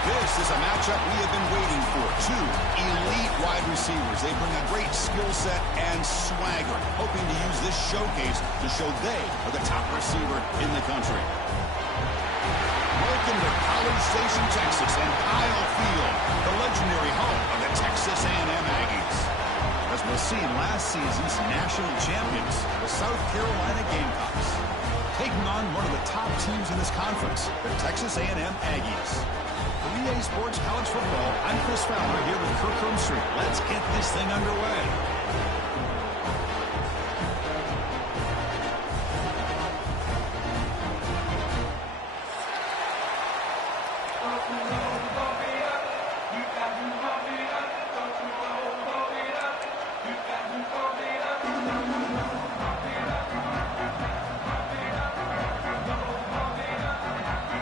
This is a matchup we have been waiting for. Two elite wide receivers. They bring a great skill set and swagger, hoping to use this showcase to show they are the top receiver in the country. Welcome to College Station, Texas, and Kyle Field, the legendary home of the Texas A&M Aggies. As we'll see in last season's national champions, the South Carolina Gamecocks, taking on one of the top teams in this conference, the Texas A&M Aggies. For EA Sports College Football, I'm Chris Fowler here with Kirk Street. Let's get this thing underway.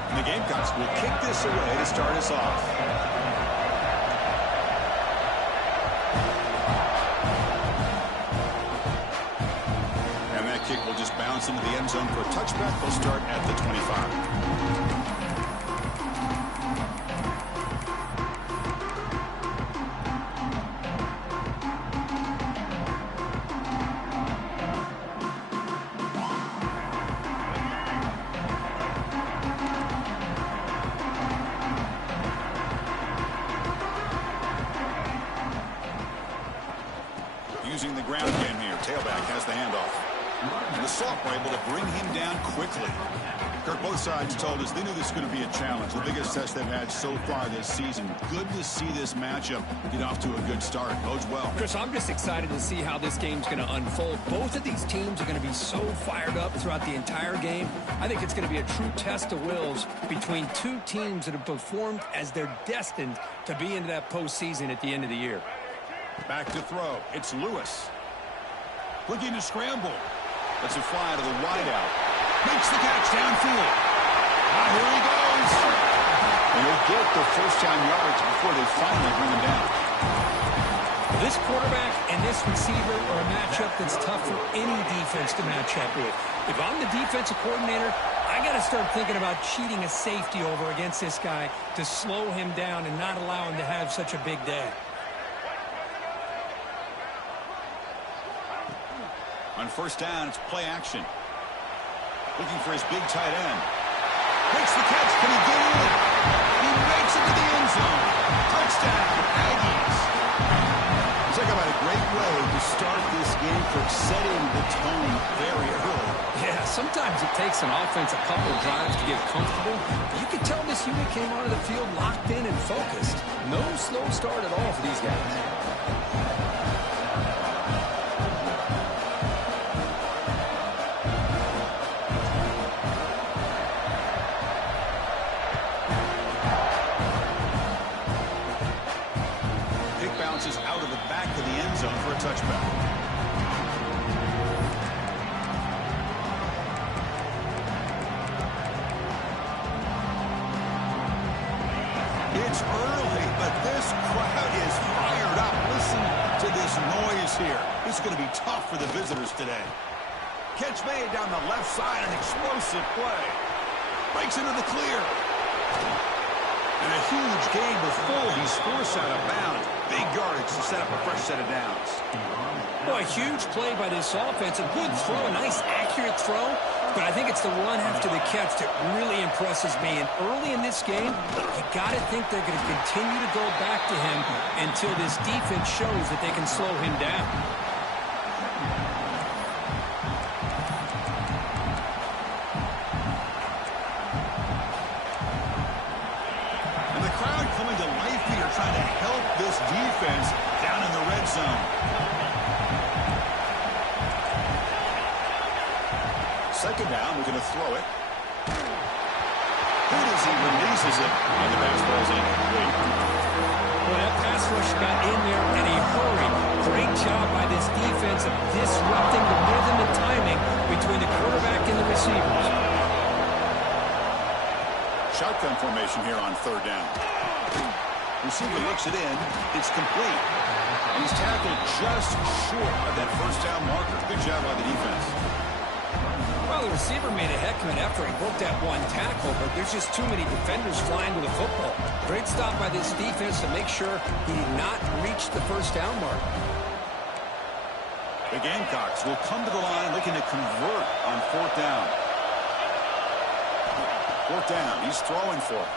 The Gamecocks will kick this away to start us off. And that kick will just bounce into the end zone for a touchback. They'll start at the 25. Using the ground game here. Tailback has the handoff. And the Salt were able to bring him down quickly. Kirk, both sides told us they knew this was going to be a challenge. The biggest test they've had so far this season. Good to see this matchup get off to a good start. Bodes well. Chris, I'm just excited to see how this game's going to unfold. Both of these teams are going to be so fired up throughout the entire game. I think it's going to be a true test of wills between two teams that have performed as they're destined to be into that postseason at the end of the year. Back to throw. It's Lewis. Looking to scramble. Lets it fly to the wideout. Makes the catch downfield. Here he goes. And he'll get the first-down yards before they finally bring him down. This quarterback and this receiver are a matchup that's tough for any defense to match up with. If I'm the defensive coordinator, I got to start thinking about cheating a safety over against this guy to slow him down and not allow him to have such a big day. On first down, it's play action. Looking for his big tight end. Makes the catch. Can he get in? He makes it to the end zone. Touchdown, Aggies. Talk about a great way to start this game for setting the tone very early. Yeah, sometimes it takes an offense a couple of drives to get comfortable. You can tell this unit came onto the field locked in and focused. No slow start at all for these guys. Out of the back of the end zone for a touchback. It's early, but this crowd is fired up. Listen to this noise here. This is going to be tough for the visitors today. Catch made down the left side, an explosive play. Breaks into the clear. And a huge gain before he's forced out of bounds. Big yardage to set up a fresh set of downs. Boy, a huge play by this offense. A good throw, a nice accurate throw. But I think it's the run after the catch that really impresses me. And early in this game, you got to think they're going to continue to go back to him until this defense shows that they can slow him down. Trying to help this defense down in the red zone. Second down, we're going to throw it. Good as he releases it, and the pass ball's incomplete. Well, that pass rush got in there in a hurry. Great job by this defense of disrupting the rhythm and timing between the quarterback and the receivers. Shotgun formation here on third down. Receiver looks it in. It's complete. And he's tackled just short of that first down marker. Good job by the defense. Well, the receiver made a heck of an effort. He broke that one tackle, but there's just too many defenders flying to the football. Great stop by this defense to make sure he did not reach the first down mark. The Gamecocks will come to the line looking to convert on fourth down. Fourth down, he's throwing for it.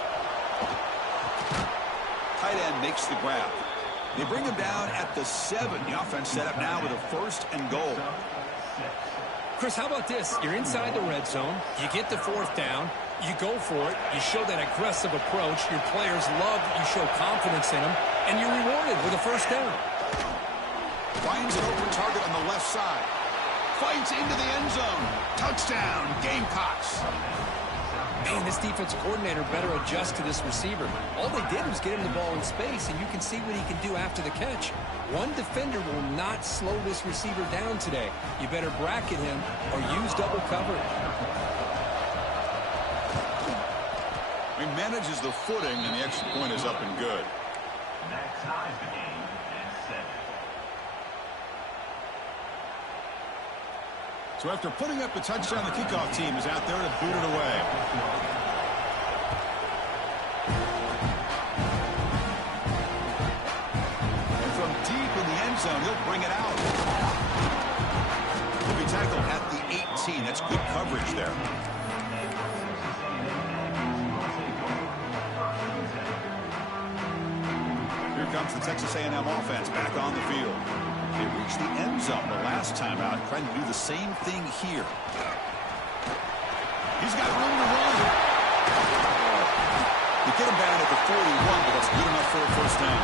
Tight end makes the grab. They bring him down at the 7. The offense set up now with a 1st and goal. Chris, how about this? You're inside the red zone. You get the fourth down. You go for it. You show that aggressive approach. Your players love that you show confidence in them. And you're rewarded with a first down. Finds an open target on the left side. Fights into the end zone. Touchdown, Gamecocks. Man, this defense coordinator better adjust to this receiver. All they did was get him the ball in space, and you can see what he can do after the catch. One defender will not slow this receiver down today. You better bracket him or use double cover. He manages the footing, and the extra point is up and good. So after putting up a touchdown, the kickoff team is out there to boot it away. And from deep in the end zone, he'll bring it out. He'll be tackled at the 18. That's good coverage there. Here comes the Texas A&M offense back on the field. They reached the end zone the last time out, trying to do the same thing here. He's got room to run. You get him down at the 41, but that's good enough for a first down.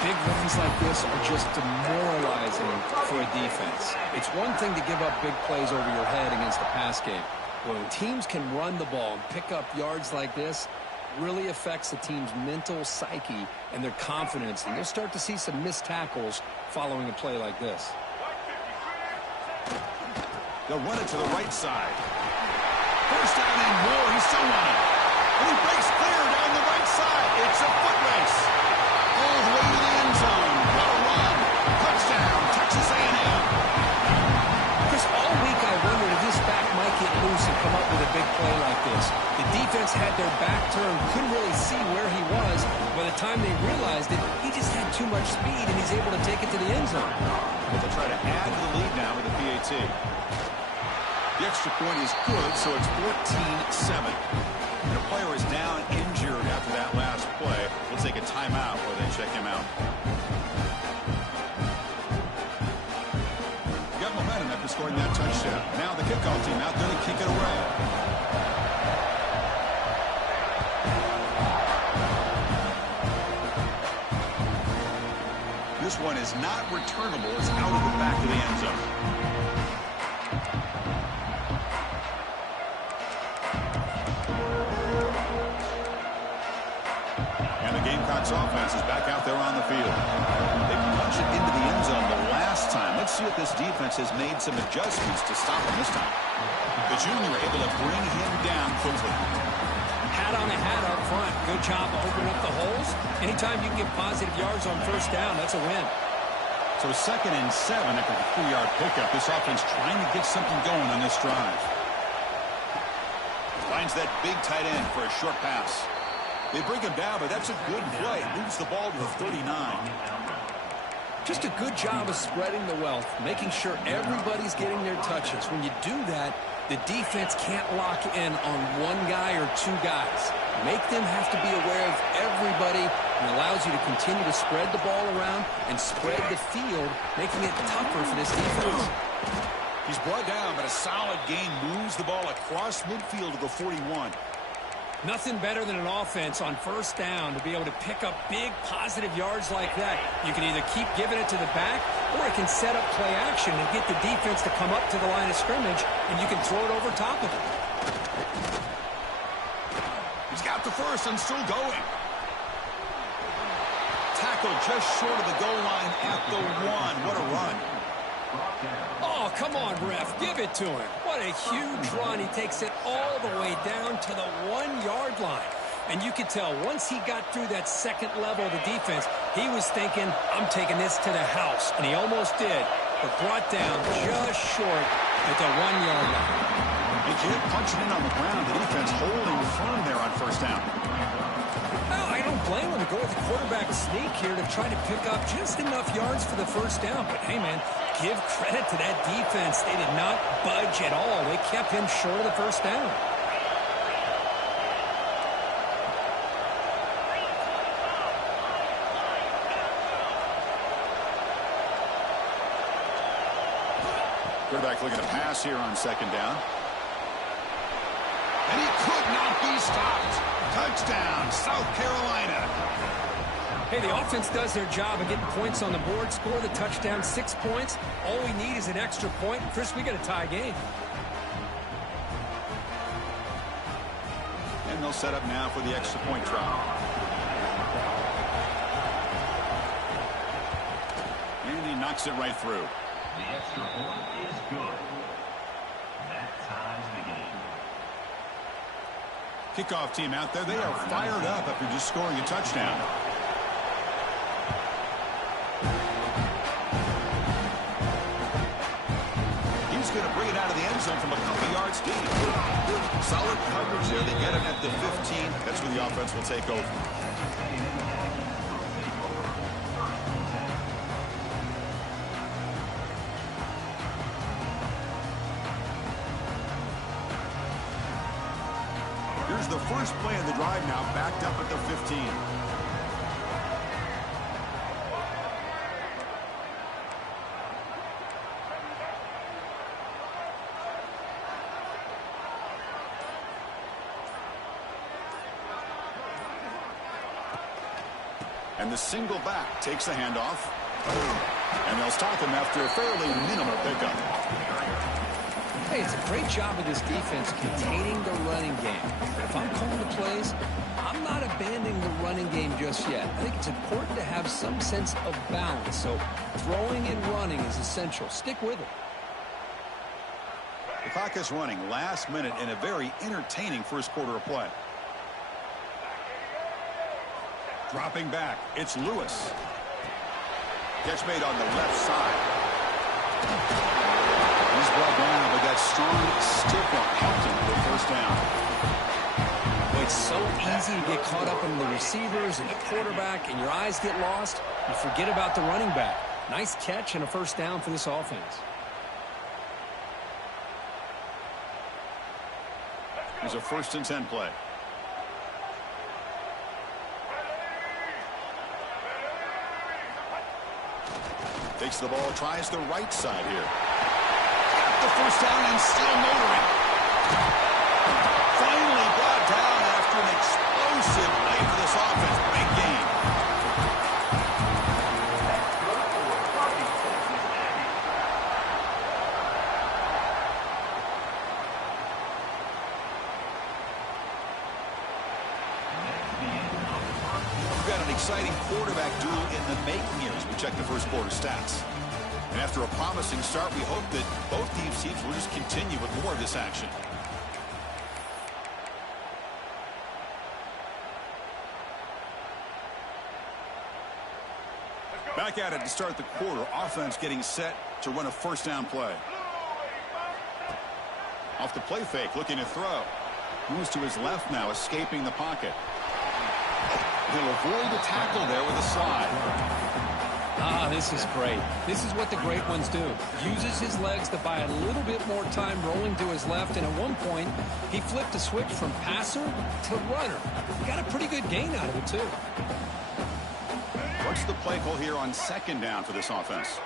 Big runs like this are just demoralizing for a defense. It's one thing to give up big plays over your head against the pass game. When teams can run the ball and pick up yards like this, really affects the team's mental psyche and their confidence, and you'll start to see some missed tackles following a play like this. They'll run it to the right side. First down and more. He's still running. And he breaks clear down the right side. It's a foot race. All the way to the end zone. What a run. Touchdown, Texas A&M. Chris, all week I wondered if this back might get loose and come up with a big play like this. The defense had their back turned, couldn't really see where he was. By the time they realized it, he just had too much speed, and he's able to take it to the end zone. But they'll try to add to the lead now with the PAT. The extra point is good, so it's 14-7. And a player is down injured after that last play. We'll take a timeout while they check him out. Got momentum after scoring that touchdown. Now the kickoff team out there to kick it away. This one is not returnable. It's out of the back of the end zone. And the Gamecocks offense is back out there on the field. They punched it into the end zone the last time. Let's see if this defense has made some adjustments to stop him this time. The junior able to bring him down quickly. Hat on the hat up front. Good job of opening up the holes. Anytime you can get positive yards on first down, that's a win. So 2nd and 7 after the 3-yard pickup. This offense trying to get something going on this drive. Finds that big tight end for a short pass. They bring him down, but that's a good play. Moves the ball to the 39. Just a good job of spreading the wealth, making sure everybody's getting their touches. When you do that, the defense can't lock in on one guy or two guys. Make them have to be aware of everybody, and allows you to continue to spread the ball around and spread the field, making it tougher for this defense. He's brought down, but a solid gain moves the ball across midfield to the 41. Nothing better than an offense on first down to be able to pick up big positive yards like that. You can either keep giving it to the back, or it can set up play action and get the defense to come up to the line of scrimmage, and you can throw it over top of it. He's got the first and still going. Tackle just short of the goal line at the 1. What a run. Oh, come on, ref. Give it to him. What a huge run. He takes it all the way down to the 1-yard line. And you could tell once he got through that second level of the defense, he was thinking, I'm taking this to the house. And he almost did. but brought down just short at the 1-yard line. He can't punch it in on the ground. The defense holding firm there on first down. Well, I don't blame him to go with the quarterback sneak here to try to pick up just enough yards for the first down. But, hey, man, give credit to that defense. They did not budge at all. They kept him short of the first down. Quarterback looking to pass here on second down. And he could not be stopped. Touchdown, South Carolina. Hey, the offense does their job of getting points on the board, score the touchdown, 6 points. All we need is an extra point. Chris, we got a tie game. And they'll set up now for the extra point try. And he knocks it right through. The extra point is good. That ties the game. Kickoff team out there. They are fired up after just scoring a touchdown. He's going to bring it out of the end zone from a couple yards deep. Solid coverage there. They get him at the 15. That's where the offense will take over. Here's the first play of the drive now, backed up at the 15. And the single back takes the handoff. And they'll stop him after a fairly minimal pickup. Hey, it's a great job of this defense containing the running game. But if I'm calling the plays, I'm not abandoning the running game just yet. I think it's important to have some sense of balance. So throwing and running is essential. Stick with it. The clock is running last minute in a very entertaining first quarter of play. Dropping back, it's Lewis. Catch made on the left side. He's brought down, but that strong, stiff one helped him with the first down. Well, it's so easy to get caught up in the receivers and the quarterback, and your eyes get lost. You forget about the running back. Nice catch and a first down for this offense. Here's a 1st and 10 play. Takes the ball, tries the right side here. Got the first down and still motoring. Finally brought down after an explosive play for this offense. Big game. We've got an exciting quarterback duel in the making here as we check the first quarter stats. And after a promising start, we hope that both these teams will just continue with more of this action. Back at it to start the quarter. Offense getting set to run a first down play. Off the play fake, looking to throw. Moves to his left now, escaping the pocket. He'll avoid the tackle there with a slide. Ah, this is great. This is what the great ones do. Uses his legs to buy a little bit more time rolling to his left, and at one point, he flipped a switch from passer to runner. He got a pretty good gain out of it, too. What's the play call here on second down for this offense?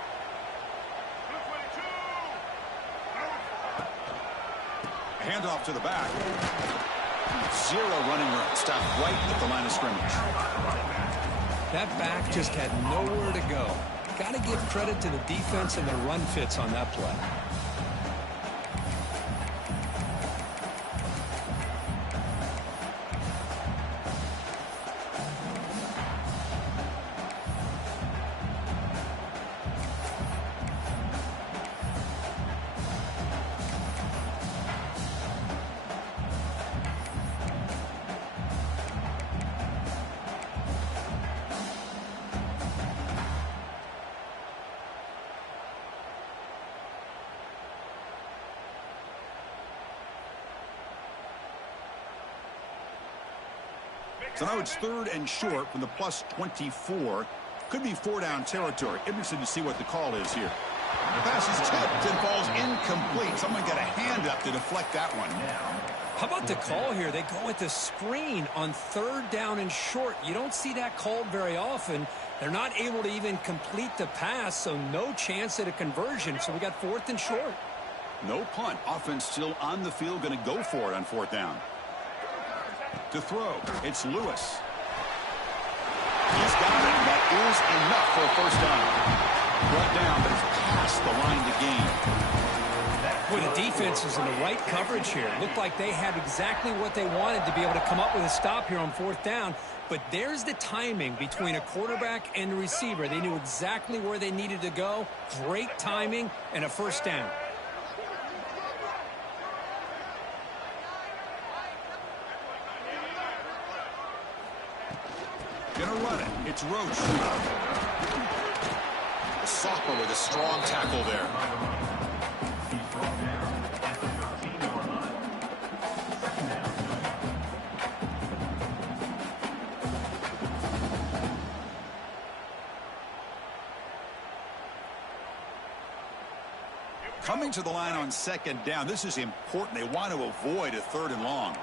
Handoff to the back. Zero running room. Stopped right at the line of scrimmage. That back just had nowhere to go. Got to give credit to the defense and their run fits on that play. So now it's 3rd and short from the plus 24. Could be 4-down territory. Interested to see what the call is here. The pass is tipped and falls incomplete. Someone got a hand up to deflect that one. How about the call here? They go with the screen on 3rd down and short. You don't see that called very often. They're not able to even complete the pass, so no chance at a conversion. So we got 4th and short. No punt. Offense still on the field, going to go for it on 4th down. To throw, it's Lewis. He's got it. That is enough for a 1st down. Brought down, but it's past the line to gain. Boy, the defense is in the right coverage here. Looked like they had exactly what they wanted to be able to come up with a stop here on 4th down. But there's the timing between a quarterback and a receiver. They knew exactly where they needed to go. Great timing and a 1st down. Gonna run it. It's Roach. Sophomore with a strong tackle there. Coming to the line on 2nd down. This is important. They want to avoid a 3rd and long.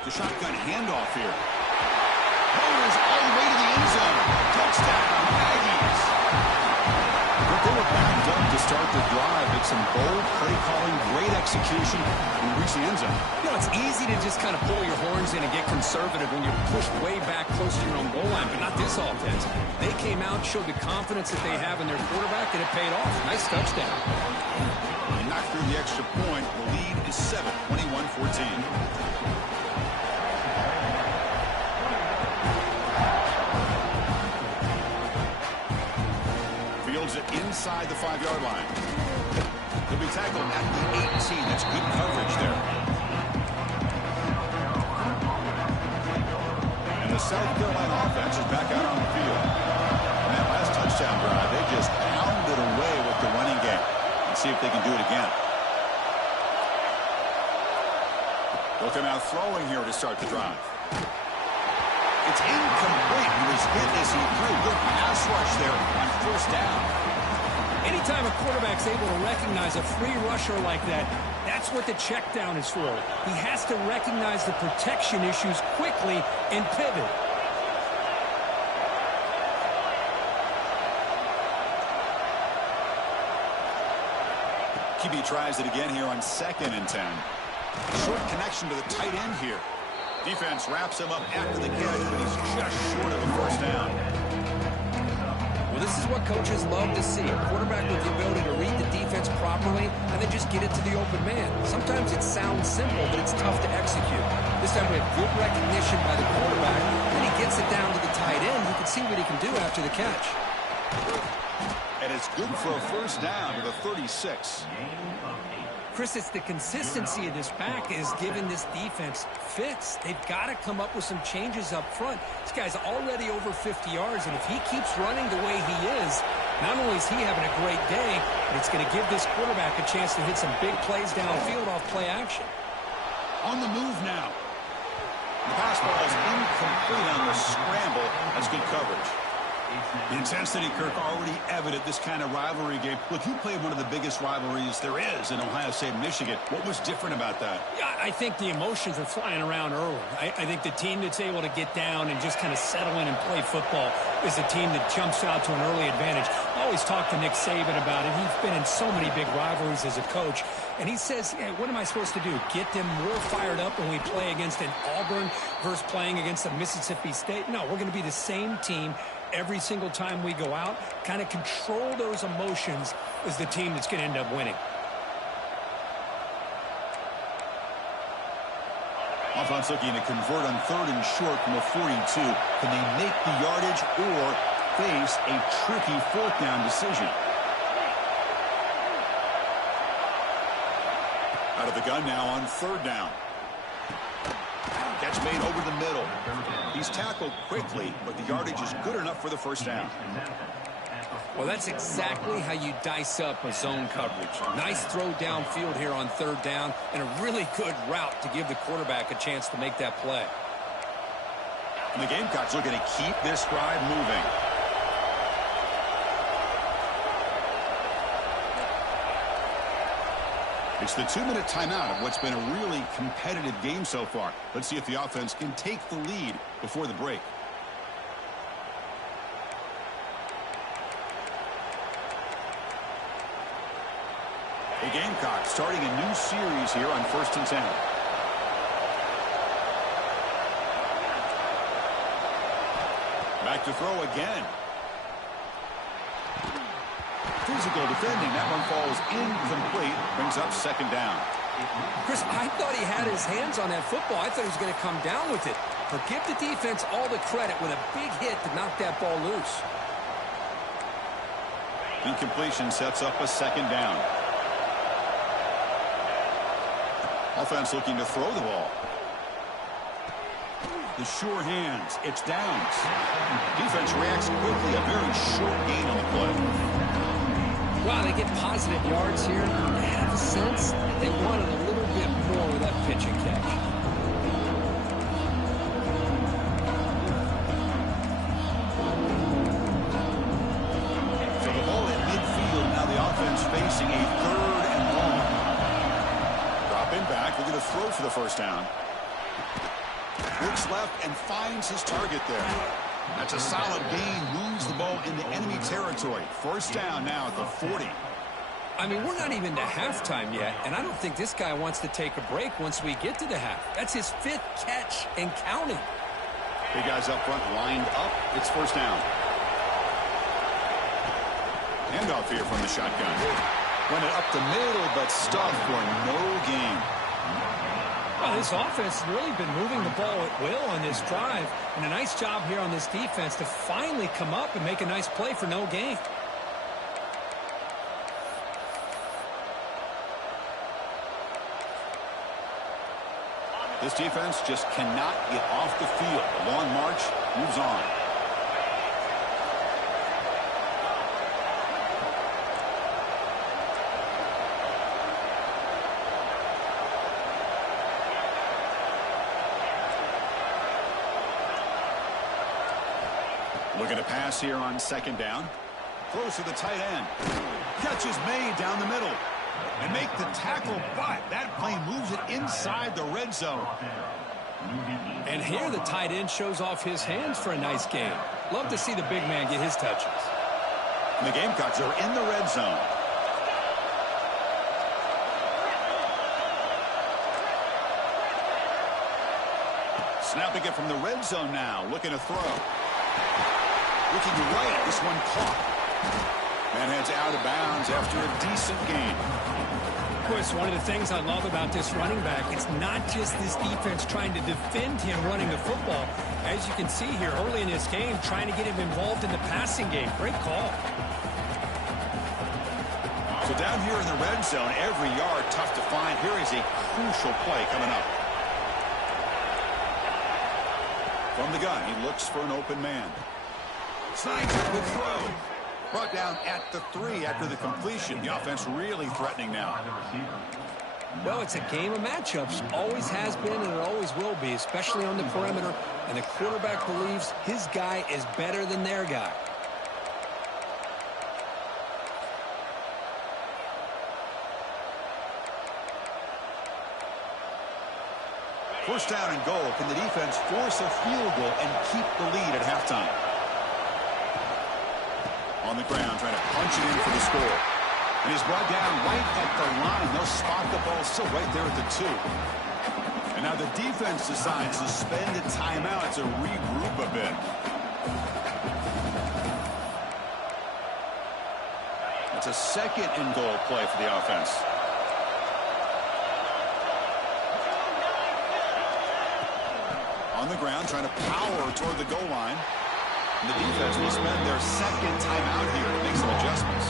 The shotgun handoff here. Motors all the way to the end zone. Touchdown, Aggies. But they were backed up to start the drive. It's some bold play calling, great execution, and reach the end zone. You know, it's easy to just kind of pull your horns in and get conservative when you're pushed way back close to your own goal line, but not this offense. They came out, showed the confidence that they have in their quarterback, and it paid off. Nice touchdown. They knocked through the extra point. The lead is 7, 21-14. It inside the 5-yard line. He'll be tackled at the 18. That's good coverage there. And the South Carolina offense is back out on the field. And that last touchdown drive, they just pounded away with the running game. Let's see if they can do it again. They'll come out throwing here to start the drive. It's incomplete. He was hit as he threw. Good pass rush there on 1st down. Anytime a quarterback's able to recognize a free rusher like that, that's what the check down is for. He has to recognize the protection issues quickly and pivot. QB tries it again here on 2nd and 10. Short connection to the tight end here. Defense wraps him up after the catch, but he's just short of a 1st down. Well, this is what coaches love to see. A quarterback with the ability to read the defense properly and then just get it to the open man. Sometimes it sounds simple, but it's tough to execute. This time we have good recognition by the quarterback. Then he gets it down to the tight end. You can see what he can do after the catch. And it's good for a 1st down to the 36. Chris, it's the consistency of this back is giving this defense fits. They've got to come up with some changes up front. This guy's already over 50 yards, and if he keeps running the way he is, not only is he having a great day, but it's going to give this quarterback a chance to hit some big plays downfield off play action. On the move now. The pass ball is incomplete on the scramble. That's good coverage. The intensity, Kirk, already evident this kind of rivalry game. Look, you played one of the biggest rivalries there is in Ohio State and Michigan. What was different about that? Yeah, I think the emotions are flying around early. I think the team that's able to get down and just kind of settle in and play football is a team that jumps out to an early advantage. I always talk to Nick Saban about it. He's been in so many big rivalries as a coach. And he says, yeah, what am I supposed to do? Get them more fired up when we play against an Auburn versus playing against a Mississippi State? No, we're going to be the same team every single time we go out. Kind of control those emotions is the team that's going to end up winning. Offense looking to convert on 3rd and short from a 42. Can they make the yardage or face a tricky 4th down decision? Out of the gun now on 3rd down. Catch made over the middle. He's tackled quickly, but the yardage is good enough for the 1st down. Well, that's exactly how you dice up a zone coverage. Nice throw downfield here on third down, and a really good route to give the quarterback a chance to make that play. And the Gamecocks looking to keep this drive moving. It's the 2-minute timeout of what's been a really competitive game so far. Let's see if the offense can take the lead before the break. The Gamecocks starting a new series here on 1st and 10. Back to throw again. Physical defending. That one falls incomplete. Brings up 2nd down. Chris, I thought he had his hands on that football. I thought he was going to come down with it. But give the defense all the credit with a big hit to knock that ball loose. Incompletion sets up a 2nd down. Offense looking to throw the ball. The sure hands. It's downs. Defense reacts quickly. A very short gain on the play. Wow, they get positive yards here. I have a sense they wanted a little bit more with that pitch and catch. So the ball in midfield. Now the offense facing a 3rd and long. Dropping back. Looking to throw for the 1st down. Looks left and finds his target there. That's a solid gain. Moves the ball into enemy territory. 1st down now at the 40. I mean, we're not even to halftime yet, and I don't think this guy wants to take a break once we get to the half. That's his 5th catch and counting. Big guys up front lined up. It's 1st down. Handoff here from the shotgun. Went it up the middle, but stuffed for no gain. Well, this offense has really been moving the ball at will on this drive, and a nice job here on this defense to finally come up and make a nice play for no gain. This defense just cannot get off the field. The long march moves on. Looking to pass here on 2nd down. Throws to the tight end. Catch is made down the middle. And make the tackle, but that play moves it inside the red zone. And here the tight end shows off his hands for a nice gain. Love to see the big man get his touches. And the Gamecocks are in the red zone. Snapping it from the red zone now. Looking to throw. Looking right. This one caught. Man heads out of bounds after a decent gain. Chris, one of the things I love about this running back, it's not just this defense trying to defend him running the football. As you can see here early in this game, trying to get him involved in the passing game. Great call. So down here in the red zone, every yard tough to find. Here is a crucial play coming up. From the gun, he looks for an open man. Snides it with throw. Brought down at the 3 after the completion. The offense really threatening now. Well, it's a game of matchups. Always has been and it always will be, especially on the perimeter. And the quarterback believes his guy is better than their guy. First down and goal. Can the defense force a field goal and keep the lead at halftime? On the ground, trying to punch it in for the score. And he's brought down right at the line. They'll spot the ball still right there at the 2. And now the defense decides to spend a timeout to regroup a bit. It's a 2nd and goal play for the offense. On the ground, trying to power toward the goal line. And the defense will spend their 2nd timeout here to make some adjustments.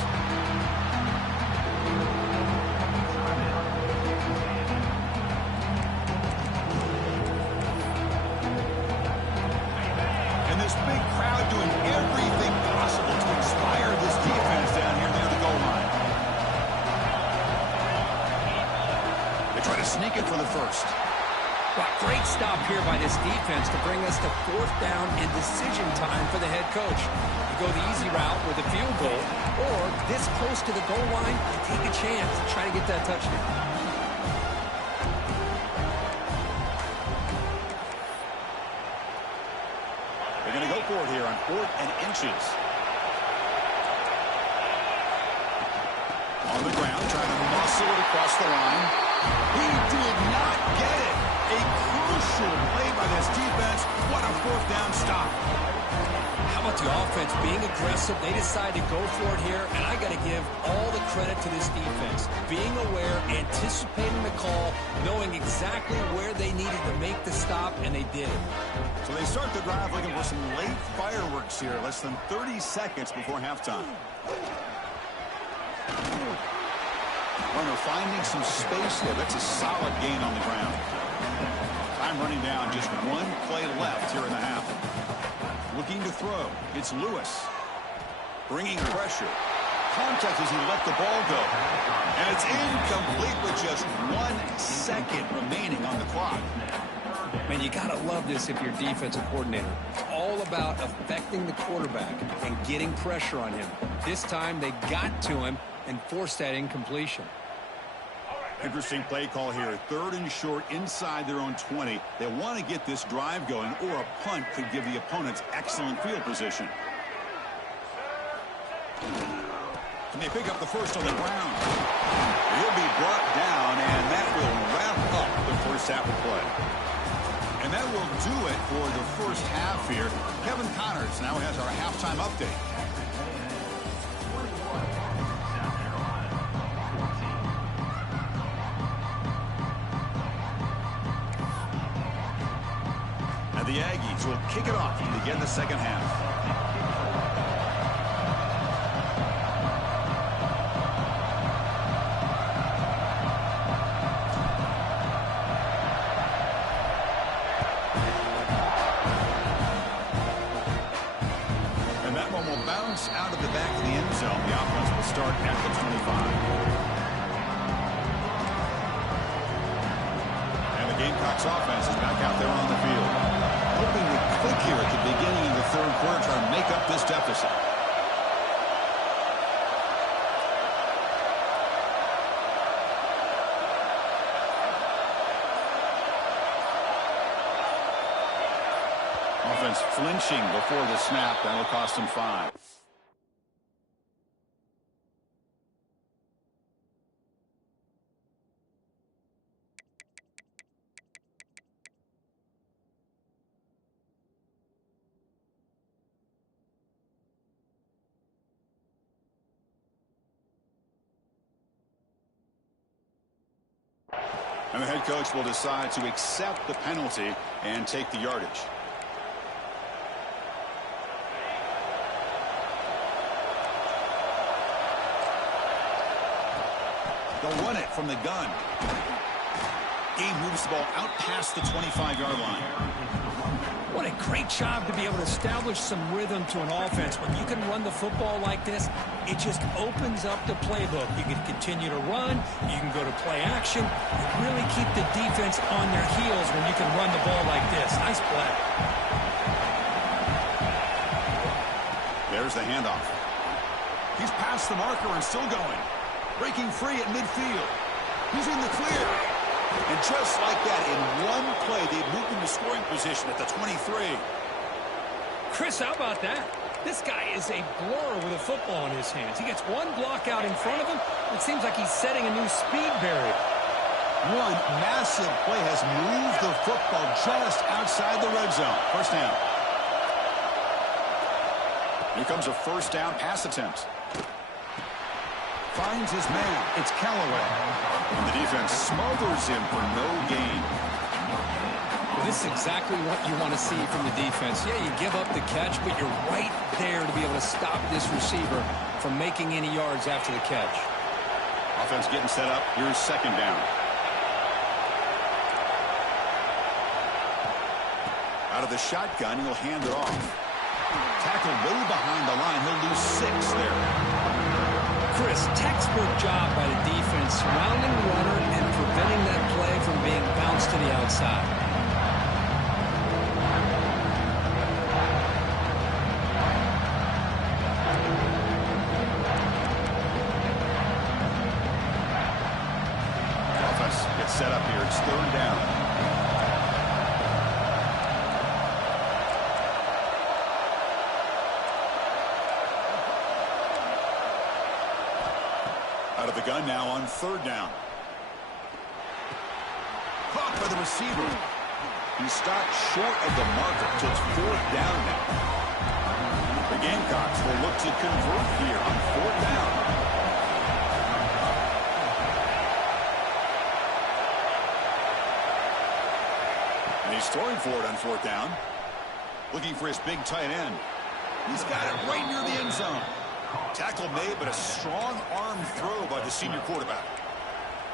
And this big crowd doing everything possible to inspire this defense. They try to sneak it for the first. Well, great stop here by this defense to bring us to 4th down and decision time for the head coach. You go the easy route with a field goal, or this close to the goal line, you take a chance to try to get that touchdown. They're going to go for it here on 4th and inches. On the ground, trying to muscle it across the line. He did not get it. A crucial play by this defense. What a 4th down stop. How about the offense being aggressive? They decide to go for it here, and I got to give all the credit to this defense. Being aware, anticipating the call, knowing exactly where they needed to make the stop, and they did it. So they start the drive looking for some late fireworks here. Less than 30 seconds before halftime. Runner finding some space there. That's a solid gain on the ground. Time running down. Just one play left here in the half. Looking to throw. It's Lewis. Bringing pressure. Contact as he let the ball go. And it's incomplete with just 1 second remaining on the clock. Man, you got to love this if you're defensive coordinator. It's all about affecting the quarterback and getting pressure on him. This time they got to him and forced that incompletion. Interesting play call here. 3rd and short inside their own 20. They want to get this drive going, or a punt could give the opponents excellent field position. And they pick up the first on the ground. He'll be brought down, and that will wrap up the first half of play. And that will do it for the first half here. Kevin Connors now has our halftime update. And the Aggies will kick it off to begin the second half. Out of the back of the end zone. The offense will start at the 25. And the Gamecocks offense is back out there on the field. Hoping to click here at the beginning of the 3rd quarter, trying to make up this deficit. Offense flinching before the snap. That'll cost them 5. And the head coach will decide to accept the penalty and take the yardage. They'll run it from the gun. Gabe moves the ball out past the 25-yard line. What a great job to be able to establish some rhythm to an offense. When you can run the football like this, it just opens up the playbook. You can continue to run. You can go to play action. You really keep the defense on their heels when you can run the ball like this. Nice play. There's the handoff. He's past the marker and still going. Breaking free at midfield. He's in the clear. And just like that, in one play, they moved into scoring position at the 23. Chris, how about that? This guy is a blur with a football in his hands. He gets one block out in front of him. It seems like he's setting a new speed barrier. One massive play has moved the football just outside the red zone. First down. Here comes a first down pass attempt. Finds his man. It's Callaway. And the defense smothers him for no gain. Well, this is exactly what you want to see from the defense. Yeah, you give up the catch, but you're right there to be able to stop this receiver from making any yards after the catch. Offense getting set up. Here's second down. Out of the shotgun, he'll hand it off. Tackled way behind the line. He'll lose 6 there. Chris, textbook job by the defense surrounding the runner and preventing that play to the outside. Offense gets set up here. It's 3rd down. Out of the gun now on 3rd down. Caught by the receiver. He stopped short of the marker until it's 4th down now. The Gamecocks will look to convert here on 4th down. And he's throwing for it on 4th down. Looking for his big tight end. He's got it right near the end zone. Tackle made, but a strong arm throw by the senior quarterback.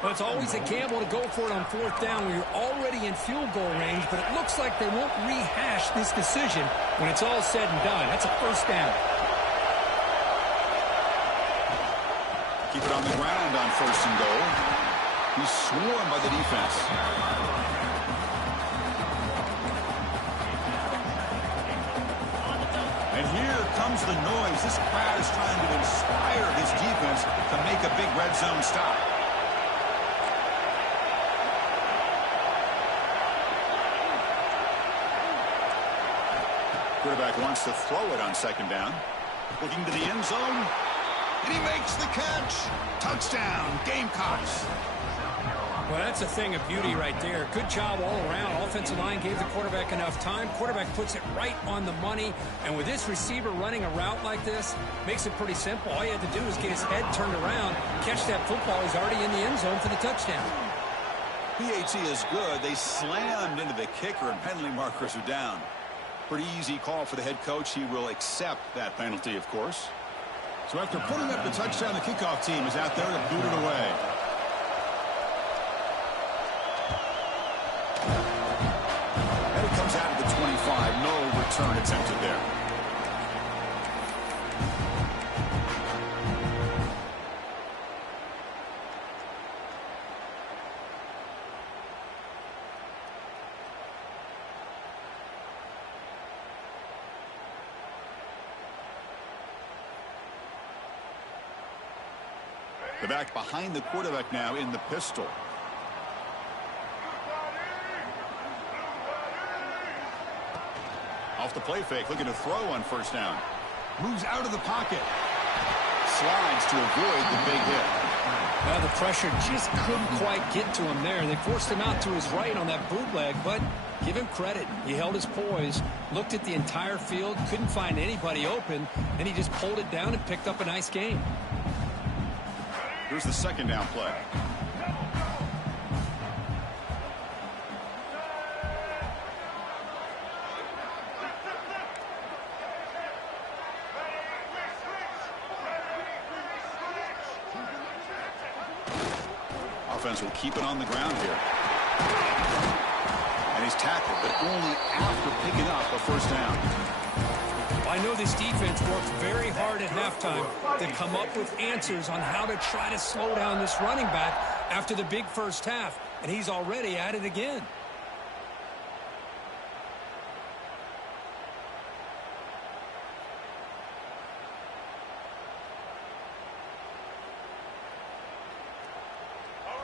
Well, it's always a gamble to go for it on 4th down when you're already in field goal range, but it looks like they won't rehash this decision when it's all said and done. That's a 1st down. Keep it on the ground on 1st and goal. He's swarmed by the defense. And here comes the noise. This crowd is trying to inspire this defense to make a big red zone stop. Quarterback wants to throw it on 2nd down. Looking to the end zone. And he makes the catch. Touchdown, Gamecocks. Well, that's a thing of beauty right there. Good job all around. Offensive line gave the quarterback enough time. Quarterback puts it right on the money. And with this receiver running a route like this, makes it pretty simple. All you had to do is get his head turned around, catch that football. He's already in the end zone for the touchdown. PAT is good. They slammed into the kicker, and penalty markers are down. Pretty easy call for the head coach. He will accept that penalty, of course. So after putting up the touchdown, the kickoff team is out there to boot it away. And it comes out of the 25. No return attempted there. The back behind the quarterback now in the pistol. Off the play fake, looking to throw on 1st down. Moves out of the pocket. Slides to avoid the big hit. Well, the pressure just couldn't quite get to him there. They forced him out to his right on that bootleg, but give him credit. He held his poise, looked at the entire field, couldn't find anybody open, and he just pulled it down and picked up a nice gain. Here's the 2nd down play. Offense will keep it on the ground here. And he's tackled, but only after picking up a 1st down. I know this defense worked very hard at halftime to come up with answers on how to try to slow down this running back after the big 1st half, and he's already at it again.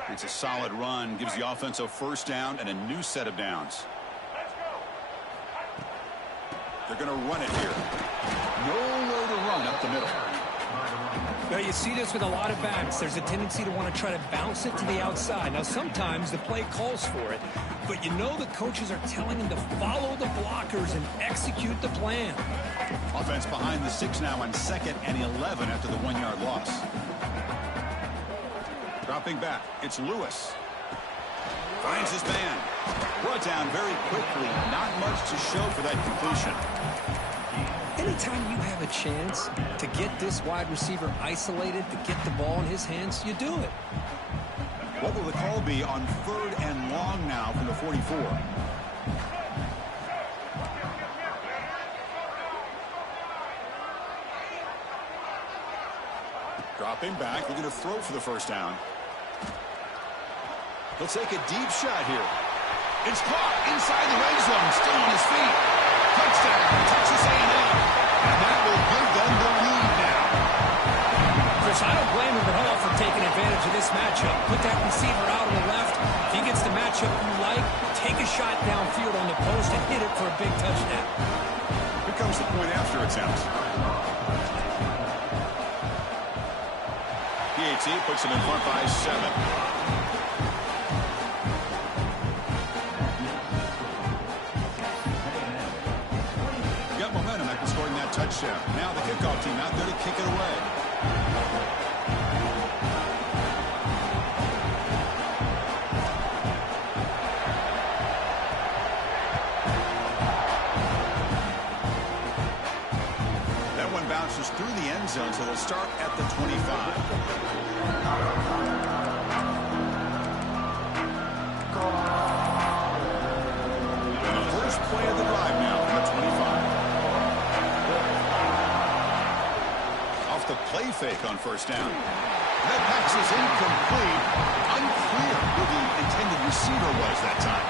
It's a solid run, gives the offense a 1st down and a new set of downs. They're going to run it here. Nowhere to run up the middle. Now, you see this with a lot of backs. There's a tendency to want to try to bounce it to the outside. Now, sometimes the play calls for it, but you know the coaches are telling them to follow the blockers and execute the plan. Offense behind the 6 now on 2nd and 11 after the 1-yard loss. Dropping back, it's Lewis. Finds his man. Brought down very quickly. Not much to show for that completion. Anytime you have a chance to get this wide receiver isolated, to get the ball in his hands, you do it. What will the call be on 3rd and long now from the 44? Dropping back, looking to throw for the 1st down. He'll take a deep shot here. It's caught inside the red zone, still on his feet. Touchdown, Texas A&M. And that will give them the lead now. Chris, I don't blame him at all for taking advantage of this matchup. Put that receiver out on the left. If he gets the matchup you like, take a shot downfield on the post and hit it for a big touchdown. Here comes the point after attempt. PAT puts him in front by 7. Momentum after scoring that touchdown. Now the kickoff team out there to kick it away. That one bounces through the end zone, so they'll start at the 25. And the first play of the drive now from the 25. The play fake on first down. That pass is incomplete. Unclear who the intended receiver was that time.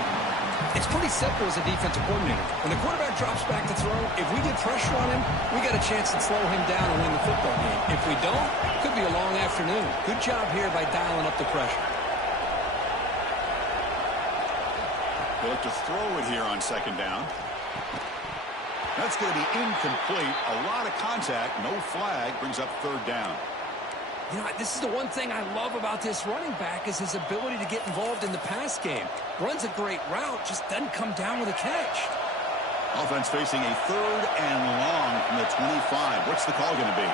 It's pretty simple as a defensive coordinator. When the quarterback drops back to throw, if we get pressure on him, we got a chance to slow him down and win the football game. If we don't, it could be a long afternoon. Good job here by dialing up the pressure. They look to throw it here on second down. That's going to be incomplete. A lot of contact. No flag. Brings up third down. You know, this is the one thing I love about this running back is his ability to get involved in the pass game. Runs a great route, just doesn't come down with a catch. Offense facing a third and long from the 25. What's the call going to be?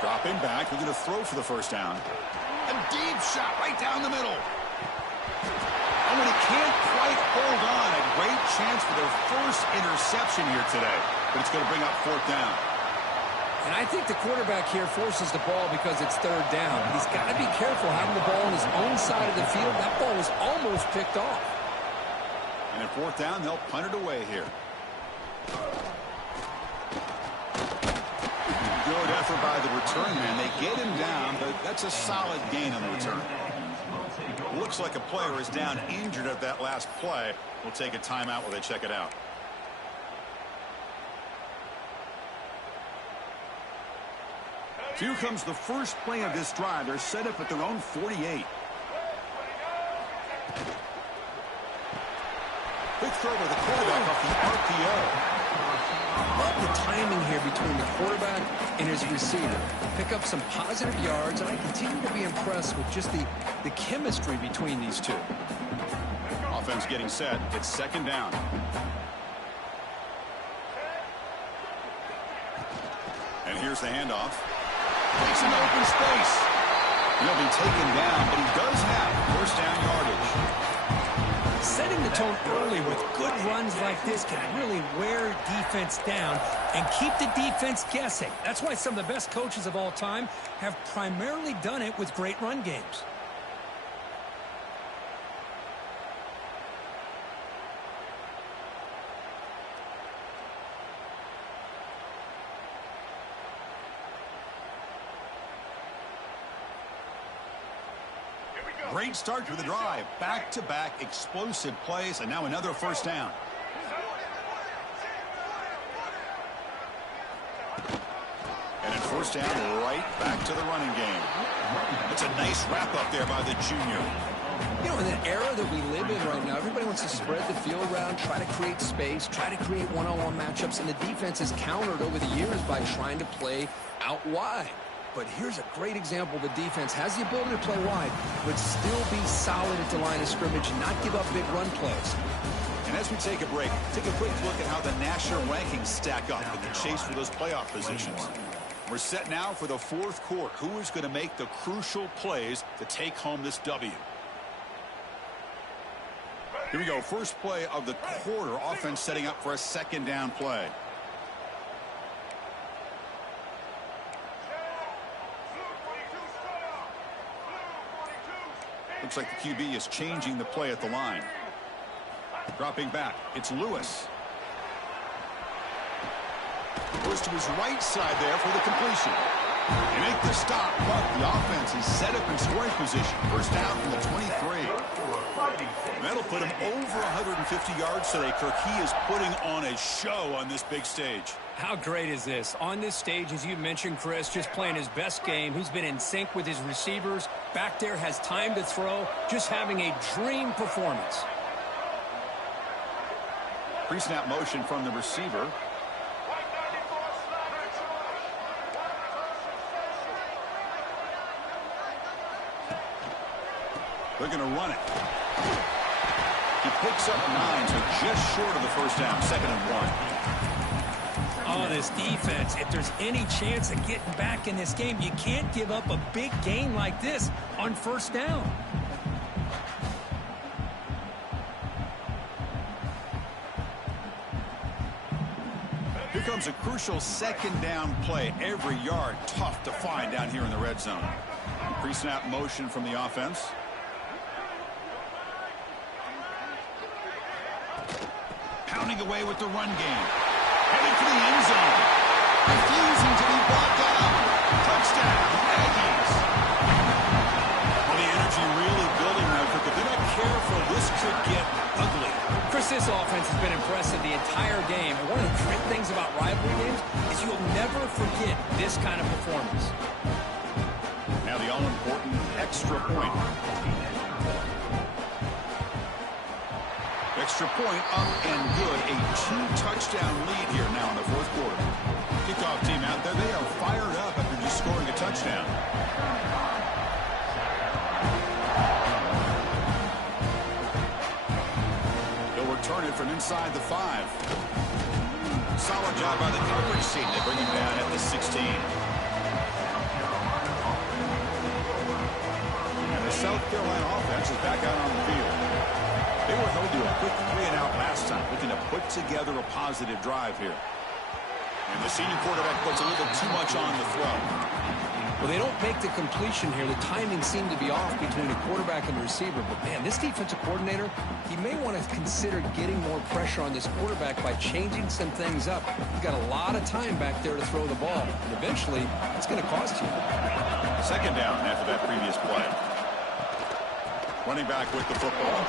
Dropping back, they're going to throw for the first down. A deep shot right down the middle. And when he can't quite hold on, a great chance for their first interception here today. But it's going to bring up fourth down. And I think the quarterback here forces the ball because it's third down. He's got to be careful having the ball on his own side of the field. That ball was almost picked off. And at fourth down, they'll punt it away here. Good effort by the return man. They get him down, but that's a solid gain on the return. Looks like a player is down injured at that last play. We'll take a timeout while they check it out. Here comes the first play of this drive. They're set up at their own 48. Quick throw with the quarterback off the RPO. Love the timing here between the quarterback and his receiver. Pick up some positive yards, and I continue to be impressed with just the chemistry between these two. Offense getting set. It's second down. And here's the handoff. Takes an open space. He'll be taken down, but he does have first down yardage. Setting the tone early with good runs like this can really wear defense down and keep the defense guessing. That's why some of the best coaches of all time have primarily done it with great run games. Great start to the drive. Back-to-back explosive plays, and now another first down. And at first down, right back to the running game. It's a nice wrap-up there by the junior. You know, in the era that we live in right now, everybody wants to spread the field around, try to create space, try to create one-on-one matchups, and the defense has countered over the years by trying to play out wide. But here's a great example. The defense has the ability to play wide, but still be solid at the line of scrimmage and not give up big run plays. And as we take a break, take a quick look at how the national rankings stack up in the chase for those playoff positions. We're set now for the fourth quarter. Who is going to make the crucial plays to take home this W? Here we go. First play of the quarter. Offense setting up for a second down play. Looks like the QB is changing the play at the line. Dropping back, it's Lewis. Goes to his right side there for the completion. They make the stop, but the offense is set up in scoring position. First down from the 23. That'll put him over 150 yards today, Kirk. He is putting on a show on this big stage. How great is this? On this stage, as you mentioned, Chris, just playing his best game. He's been in sync with his receivers. Back there, has time to throw. Just having a dream performance. Pre-snap motion from the receiver. They're going to run it. He picks up 9, so just short of the first down. 2nd and 1. Oh, this defense, if there's any chance of getting back in this game, you can't give up a big gain like this on first down. Here comes a crucial 2nd down play. Every yard tough to find down here in the red zone. Pre-snap motion from the offense. Pounding away with the run game. Heading for the end zone. Refusing to be brought down. Touchdown, Aggies. Well, the energy really building now, Kirk. If they're not careful, this could get ugly. Chris, this offense has been impressive the entire game. And one of the great things about rivalry games is you'll never forget this kind of performance. Now the all-important extra point. Extra point up and good. A 2-touchdown lead here now in the 4th quarter. Kickoff team out there. They are fired up after just scoring a touchdown. They'll return it from inside the 5. Solid job by the coverage team. They bring him down at the 16. And the South Carolina offense is back out on the field. They were held to a quick 3-and-out last time, looking to put together a positive drive here. And the senior quarterback puts a little too much on the throw. Well, they don't make the completion here. The timing seemed to be off between the quarterback and the receiver. But, man, this defensive coordinator, he may want to consider getting more pressure on this quarterback by changing some things up. He's got a lot of time back there to throw the ball. And eventually, it's going to cost you. 2nd down after that previous play. Running back with the football.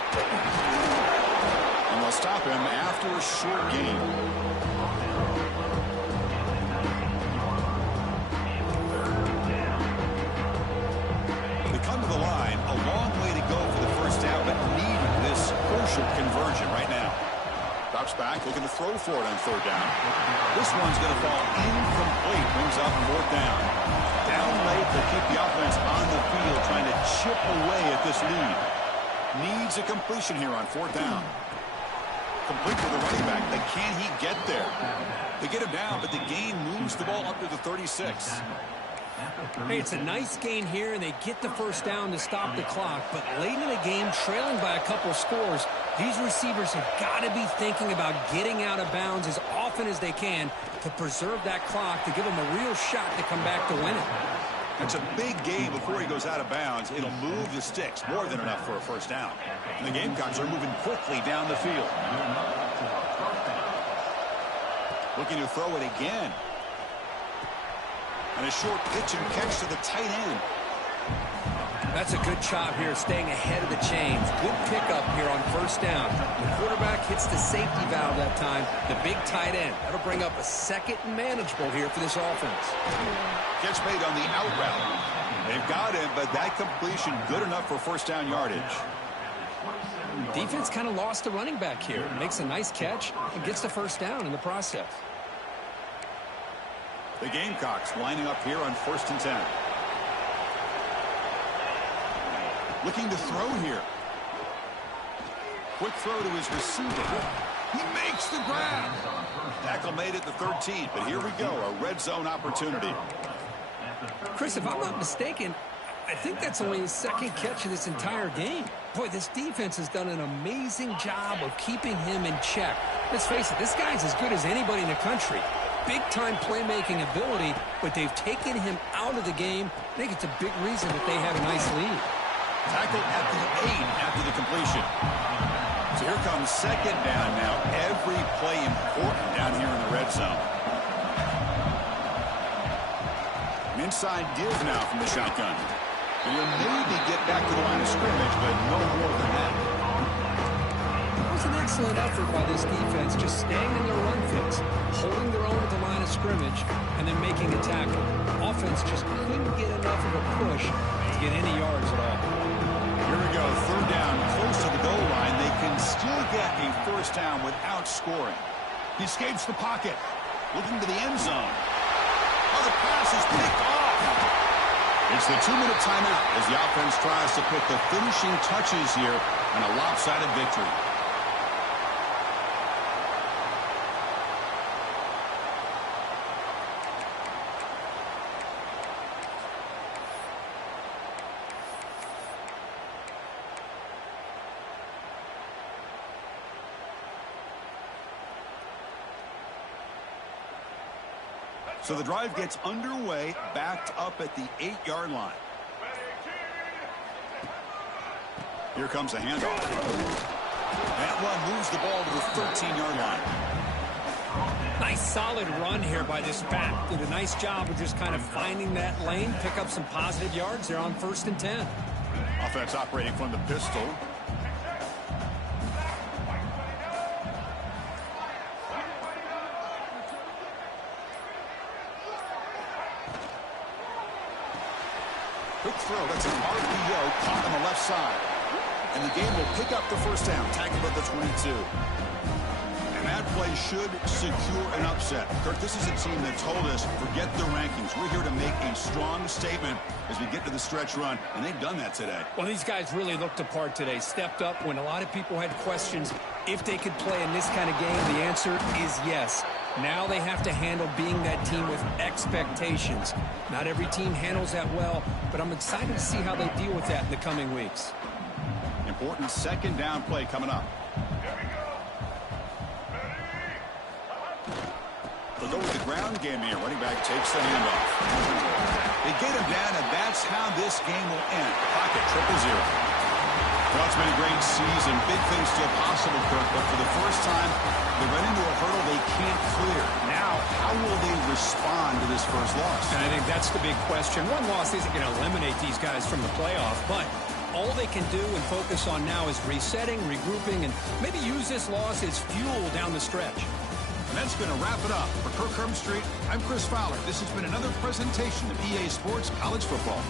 And they'll stop him after a short gain. They come to the line. A long way to go for the first down, but needing this crucial conversion right now. Drops back, looking to throw for it on 3rd down. This one's going to fall incomplete. Brings up 4th down. Down late to keep the offense on the field, trying to chip away at this lead. Needs a completion here on 4th down. Complete for the running back, but can he get there? They get him down, but the gain moves the ball up to the 36. Hey, it's a nice gain here, and they get the first down to stop the clock. But late in the game, trailing by a couple scores, these receivers have got to be thinking about getting out of bounds as often as they can to preserve that clock, to give them a real shot to come back to win it. It's a big game before he goes out of bounds. It'll move the sticks, more than enough for a first down. And the Gamecocks are moving quickly down the field. Looking to throw it again. And a short pitch and catch to the tight end. That's a good job here, staying ahead of the chains. Good pickup here on first down. The quarterback hits the safety valve that time, the big tight end. That'll bring up a 2nd and manageable here for this offense. Catch made on the out route. They've got him, but that completion good enough for first down yardage. Defense kind of lost the running back here. Makes a nice catch and gets the first down in the process. The Gamecocks lining up here on 1st and 10. Looking to throw here. Quick throw to his receiver. He makes the grab. Tackle made at the 13, but here we go, a red zone opportunity. Chris, if I'm not mistaken, I think that's only his 2nd catch of this entire game. Boy, this defense has done an amazing job of keeping him in check. Let's face it, this guy's as good as anybody in the country. Big-time playmaking ability, but they've taken him out of the game. I think it's a big reason that they have a nice lead. Tackle at the 8 after the completion. So Here comes second down now. Every play important down here in the red zone. An inside give now from the shotgun. And he'll maybe get back to the line of scrimmage, but no more than that. It was an excellent effort by this defense, just staying in their run fits, holding their own at the line of scrimmage, and then making a tackle. Offense just couldn't get enough of a push to get any yards at all. Here we go, third down, close to the goal line. They can still get a first down without scoring. He escapes the pocket, looking to the end zone. Oh, the pass is picked off. It's the 2-minute timeout as the offense tries to put the finishing touches here on a lopsided victory. So the drive gets underway, backed up at the 8-yard line. Here comes a handoff. That one moves the ball to the 13-yard line. Nice solid run here by this back. Did a nice job of just kind of finding that lane, pick up some positive yards there on 1st and 10. Offense operating from the pistol. Quick throw, that's an RPO caught on the left side. And the game will pick up the first down, tackled at the 22. And that play should secure an upset. Kirk, this is a team that told us, forget the rankings. We're here to make a strong statement as we get to the stretch run, and they've done that today. Well, these guys really looked apart today, stepped up when a lot of people had questions if they could play in this kind of game. The answer is yes. Now they have to handle being that team with expectations. Not every team handles that well, but I'm excited to see how they deal with that in the coming weeks. Important second down play coming up. They'll go with the ground game here. Running back takes the handoff. They get him down, and that's how this game will end. Pocket 0-0. Well, it's been a great season. Big things still possible, Kirk, but for the first time, they run into a hurdle they can't clear. Now, how will they respond to this first loss? And I think that's the big question. One loss isn't going to eliminate these guys from the playoff, but all they can do and focus on now is resetting, regrouping, and maybe use this loss as fuel down the stretch. And that's going to wrap it up. For Kirk Herbstreit, I'm Chris Fowler. This has been another presentation of EA Sports College Football.